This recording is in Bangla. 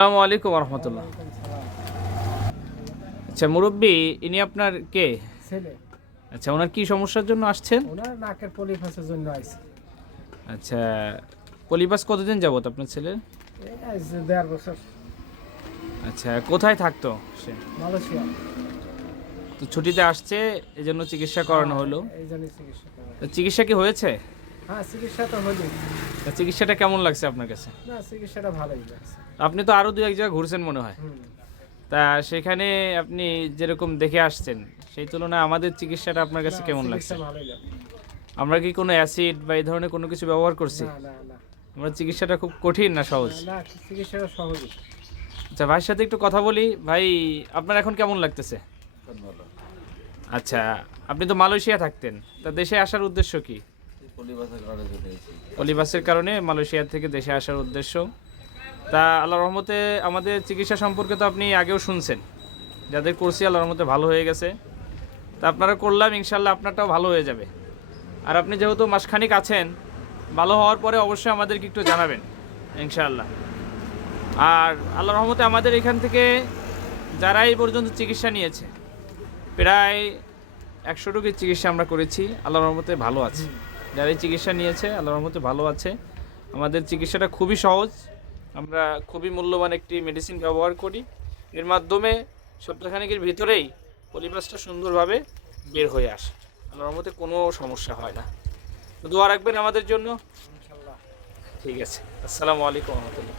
আসসালামু আলাইকুম রহমতুল্লাহ। আচ্ছা মুরব্বী, ইনি আপনার কে? ছেলে। আচ্ছা, ওনার কি সমস্যার জন্য আসছেন? ওনার নাকের পলিফাসের জন্য আইছে। আচ্ছা, পলিপাস কতদিন যাবত আপনার ছেলে? এই আইছে 1.5 বছর। আচ্ছা, কোথায় থাকতো সে? মালয়েশিয়া। তো ছুটিতে আসছে, এই জন্য চিকিৎসা করানো হলো। এই জন্য চিকিৎসা করা। তো চিকিৎসা কি হয়েছে? হ্যাঁ, চিকিৎসা তো হলো। তা চিকিৎসাটা কেমন লাগছে আপনার কাছে? না, চিকিৎসাটা ভালোই লাগছে। আপনি তো আরো দু এক জায়গায় ঘুরছেন মনে হয়। হুম। তা সেখানে আপনি যেরকম দেখে আসছেন, সেই তুলনায় আমাদের চিকিৎসাটা আপনার কাছে না, কেমন লাগছে? চিকিৎসা ভালোই লাগে। আমরা কি কোনো অ্যাসিড বা এই ধরনের কোনো কিছু ব্যবহার করছি? না না না। আমরা চিকিৎসাটা খুব কঠিন না সহজ? না, চিকিৎসাটা সহজই। আচ্ছা, ভাইয়ের সাথে একটু কথা বলি। ভাই, আপনার এখন কেমন লাগতেছে? আচ্ছা, আপনি তো মালয়েশিয়া থাকতেন, তা দেশে আসার উদ্দেশ্য কি? পলিবাসের কারণে মালয়েশিয়া থেকে দেশে আসার উদ্দেশ্য। তা আল্লাহর রহমতে আমাদের চিকিৎসা সম্পর্কে তো আপনি আগেও শুনছেন, যাদের করছি আল্লাহর রহমতে ভালো হয়ে গেছে। তা আপনারা করলাম, ইনশাল্লাহ আপনারটাও ভালো হয়ে যাবে। আর আপনি যেহেতু মাসখানিক আছেন, ভালো হওয়ার পরে অবশ্যই আমাদেরকে একটু জানাবেন ইনশাআল্লাহ। আর আল্লাহর রহমতে আমাদের এখান থেকে যারা এই পর্যন্ত চিকিৎসা নিয়েছে, প্রায় 100 রোগীর চিকিৎসা আমরা করেছি, আল্লাহর রহমতে ভালো আছে। যারা এই চিকিৎসা নিয়েছে আল্লাহর রহমতে ভালো আছে। আমাদের চিকিৎসাটা খুবই সহজ, আমরা খুবই মূল্যবান একটি মেডিসিন ব্যবহার করি। এর মাধ্যমে সপ্তাহখানেকের ভিতরেই পলিপাসটা সুন্দরভাবে বের হয়ে আসে। আল্লাহর রহমতে কোনো সমস্যা হয় না। তো দোয়া রাখবেন আমাদের জন্য। ইনশাআল্লাহ। ঠিক আছে, আসসালামু আলাইকুম রহমতুল্লাহ।